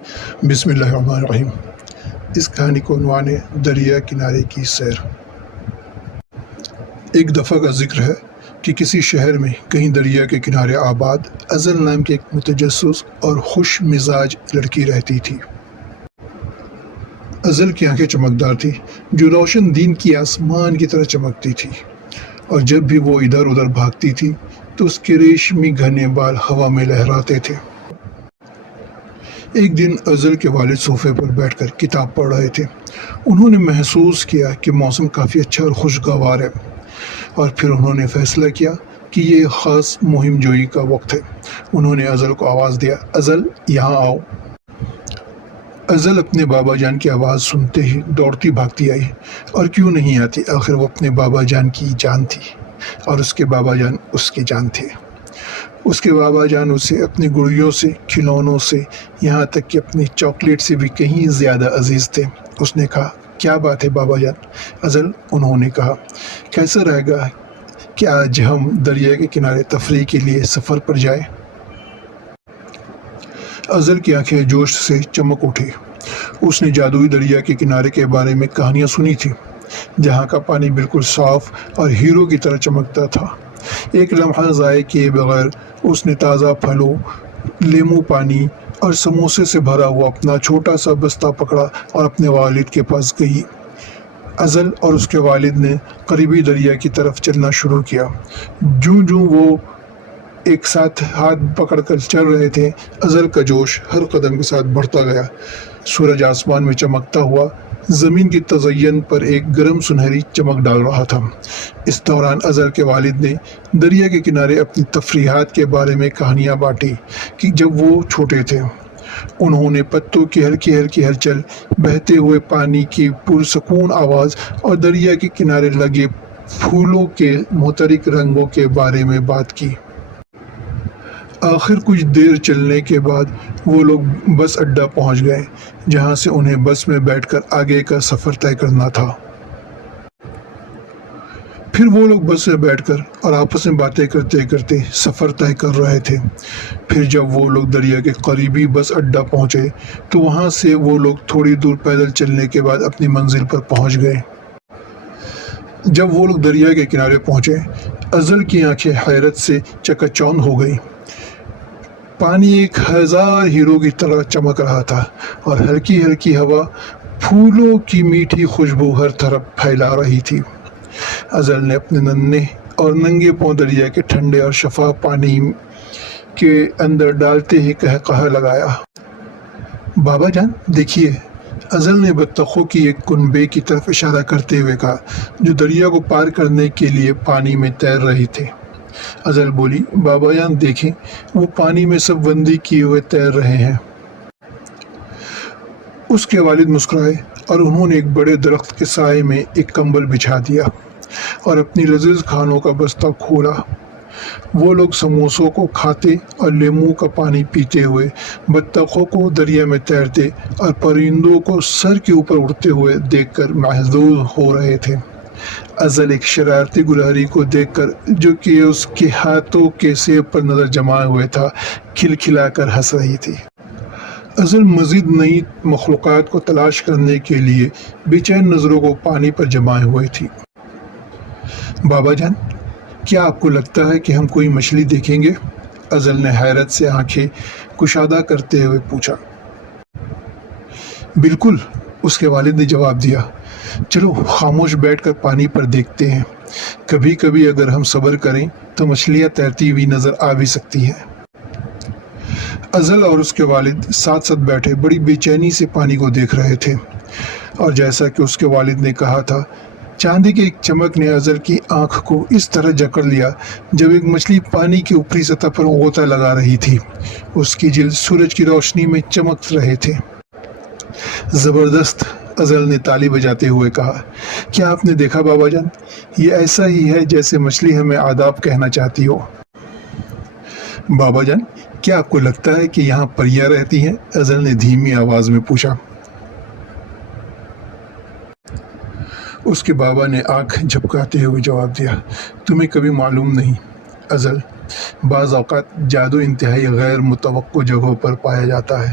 بسم اللہ الرحمن الرحیم۔ اس کہانی کو عنوان ہے دریا کنارے کی سیر۔ ایک دفعہ کا ذکر ہے کہ کسی شہر میں کہیں دریا کے کنارے آباد ازل نام کی ایک متجسس اور خوش مزاج لڑکی رہتی تھی۔ ازل کی آنکھیں چمکدار تھی جو روشن دن کی آسمان کی طرح چمکتی تھی، اور جب بھی وہ ادھر ادھر بھاگتی تھی تو اس کے ریشمی گھنے بال ہوا میں لہراتے تھے۔ ایک دن ازل کے والد صوفے پر بیٹھ کر کتاب پڑھ رہے تھے۔ انہوں نے محسوس کیا کہ موسم کافی اچھا اور خوشگوار ہے، اور پھر انہوں نے فیصلہ کیا کہ یہ خاص مہم جوئی کا وقت ہے۔ انہوں نے ازل کو آواز دیا، ازل یہاں آؤ۔ ازل اپنے بابا جان کی آواز سنتے ہی دوڑتی بھاگتی آئی، اور کیوں نہیں آتی، آخر وہ اپنے بابا جان کی جان تھی اور اس کے بابا جان اس کی جان تھے۔ اس کے بابا جان اسے اپنی گڑیوں سے، کھلونوں سے، یہاں تک کہ اپنی چاکلیٹ سے بھی کہیں زیادہ عزیز تھے۔ اس نے کہا، کیا بات ہے بابا جان؟ ازل، انہوں نے کہا، کیسا رہے گا کہ آج ہم دریا کے کنارے تفریح کے لیے سفر پر جائیں؟ ازل کی آنکھیں جوش سے چمک اٹھی۔ اس نے جادوئی دریا کے کنارے کے بارے میں کہانیاں سنی تھی، جہاں کا پانی بالکل صاف اور ہیرو کی طرح چمکتا تھا۔ ایک لمحہ ضائع کیے بغیر اس نے تازہ پھلوں، لیموں پانی اور سموسے سے بھرا ہوا اپنا چھوٹا سا بستہ پکڑا اور اپنے والد کے پاس گئی۔ ازل اور اس کے والد نے قریبی دریا کی طرف چلنا شروع کیا۔ جوں جوں وہ ایک ساتھ ہاتھ پکڑ کر چل رہے تھے، ازل کا جوش ہر قدم کے ساتھ بڑھتا گیا۔ سورج آسمان میں چمکتا ہوا زمین کی تزئین پر ایک گرم سنہری چمک ڈال رہا تھا۔ اس دوران ازل کے والد نے دریا کے کنارے اپنی تفریحات کے بارے میں کہانیاں بانٹی کہ جب وہ چھوٹے تھے انہوں نے پتوں کی ہلکی ہلکی ہلچل، بہتے ہوئے پانی کی پرسکون آواز اور دریا کے کنارے لگے پھولوں کے متحرک رنگوں کے بارے میں بات کی۔ آخر کچھ دیر چلنے کے بعد وہ لوگ بس اڈہ پہنچ گئے، جہاں سے انہیں بس میں بیٹھ کر آگے کا سفر طے کرنا تھا۔ پھر وہ لوگ بس میں بیٹھ کر اور آپس میں باتیں کرتے کرتے سفر طے کر رہے تھے۔ پھر جب وہ لوگ دریا کے قریبی بس اڈہ پہنچے تو وہاں سے وہ لوگ تھوڑی دور پیدل چلنے کے بعد اپنی منزل پر پہنچ گئے۔ جب وہ لوگ دریا کے کنارے پہنچے، ازل کی آنکھیں حیرت سے چکا چوندھ ہو گئی۔ پانی ایک ہزار ہیرو کی طرح چمک رہا تھا، اور ہلکی ہلکی ہوا پھولوں کی میٹھی خوشبو ہر طرف پھیلا رہی تھی۔ ازل نے اپنے ننھے اور ننگے پاؤں دریا کے ٹھنڈے اور شفاف پانی کے اندر ڈالتے ہی قہقہہ لگایا۔ بابا جان دیکھیے، ازل نے بطخوں کی ایک کنبے کی طرف اشارہ کرتے ہوئے کہا، جو دریا کو پار کرنے کے لیے پانی میں تیر رہی تھے۔ ازل بولی، بابا جان دیکھیں، وہ پانی میں سب بندی کیے ہوئے تیر رہے ہیں۔ اس کے والد مسکرائے اور انہوں نے ایک بڑے درخت کے سائے میں ایک کمبل بچھا دیا اور اپنی لذیذ کھانوں کا بستہ کھولا۔ وہ لوگ سموسوں کو کھاتے اور لیموں کا پانی پیتے ہوئے، بطخوں کو دریا میں تیرتے اور پرندوں کو سر کے اوپر اڑتے ہوئے دیکھ کر محظوظ ہو رہے تھے۔ ازل ایک شرارتی گلہری کو دیکھ کر، جو کہ اس کے ہاتھوں کے سیب پر نظر جمائے ہوئے تھا، کھلکھلا کر ہنس رہی تھی۔ ازل مزید نئی مخلوقات کو تلاش کرنے کے لیے بے چین نظروں کو پانی پر جمائے ہوئے تھی۔ بابا جان، کیا آپ کو لگتا ہے کہ ہم کوئی مچھلی دیکھیں گے؟ ازل نے حیرت سے آنکھیں کشادہ کرتے ہوئے پوچھا۔ بالکل، اس کے والد نے جواب دیا، چلو خاموش بیٹھ کر پانی پر دیکھتے ہیں، کبھی کبھی اگر ہم صبر کریں تو مچھلیاں تیرتی ہوئی نظر آ بھی سکتی ہیں۔ ازل اور اس کے والد ساتھ ساتھ بیٹھے بڑی بے چینی سے پانی کو دیکھ رہے تھے، اور جیسا کہ اس کے والد نے کہا تھا، چاندی کی ایک چمک نے ازل کی آنکھ کو اس طرح جکڑ لیا جب ایک مچھلی پانی کی اوپری سطح پر غوطہ لگا رہی تھی۔ اس کی جلد سورج کی روشنی میں چمک رہے تھے۔ زبردست، ازل نے تالی بجاتے ہوئے کہا، کیا آپ نے دیکھا بابا جان؟ یہ ایسا ہی ہے جیسے مچھلی ہمیں آداب کہنا چاہتی ہو۔ بابا جان، کیا آپ کو لگتا ہے کہ یہاں پریاں رہتی ہیں؟ ازل نے دھیمی آواز میں پوچھا۔ اس کے بابا نے آنکھ جھپکاتے ہوئے جواب دیا، تمہیں کبھی معلوم نہیں ازل، بعض اوقات جادو انتہائی غیر متوقع جگہوں پر پایا جاتا ہے۔